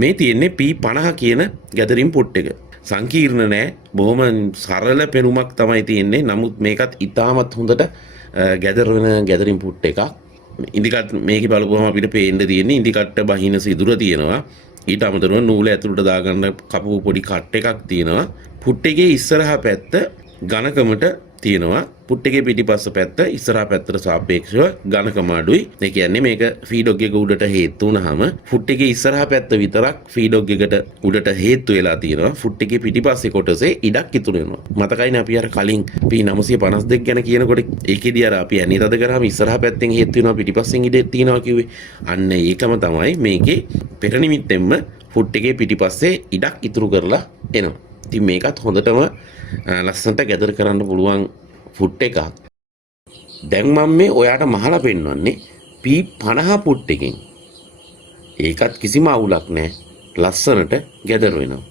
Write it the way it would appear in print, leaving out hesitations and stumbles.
මේ තියෙන්නේ P50 කියන ගැදරින් පුට් එක. සංකීර්ණ නෑ, බොහොම සරල පෙනුමක් තමයි තියෙන්නේ. නමුත් මේකත් ඉතාමත් හොඳට ගැදරන ගැදරින් පුට් එකක්. ඉන්දිකට් මේකේ බලපුවම අපිට පේන්න තියෙන්නේ ඉන්දිකට්ට බහින සිදුර තියෙනවා. ඊට අමතරව නූල ඇතුළට දාගන්න කපපු පොඩි කට් එකක් තියෙනවා. පුට් එකේ ඉස්සරහා පැත්ත ඝනකමට තියෙනවා. පුට් එකේ පිටිපස්ස පැත්ත ඉස්සරහා පැත්තට සාපේක්ෂව ඝනකම අඩුයි. ඒ කියන්නේ මේක ෆීඩොග් එක උඩට හේතු වුනහම පුට් එකේ ඉස්සරහා පැත්ත විතරක් ෆීඩොග් එකට උඩට හේතු වෙලා තියෙනවා. පුට් එකේ පිටිපස්සේ කොටසේ ඉඩක් ඉතුරු වෙනවා. මතකයිනේ අපි අර කලින් P952 ගැන කියනකොට ඒකෙදී අර අපි ඇණි තද කරාම ඉස්සරහා පැත්තෙන් හේතු වෙනවා පිටිපස්සෙන් ඉඩ තියෙනවා කිව්වේ. අන්න ඒකම තමයි මේකේ පෙර නිමිත්තෙන්ම පුට් එකේ පිටිපස්සේ ඉඩක් ඉතුරු කරලා එනවා. ඉතින් මේකත් හොඳටම ලස්සනට ගැදර කරන්න පුළුවන් පුට් එකක්. දැන් මම මේ ඔයාට මහලා පෙන්වන්නේ P50 පුට් එකෙන්. ඒකත් කිසිම අවුලක් නැහැ. ලස්සනට ගැදර වෙනවා.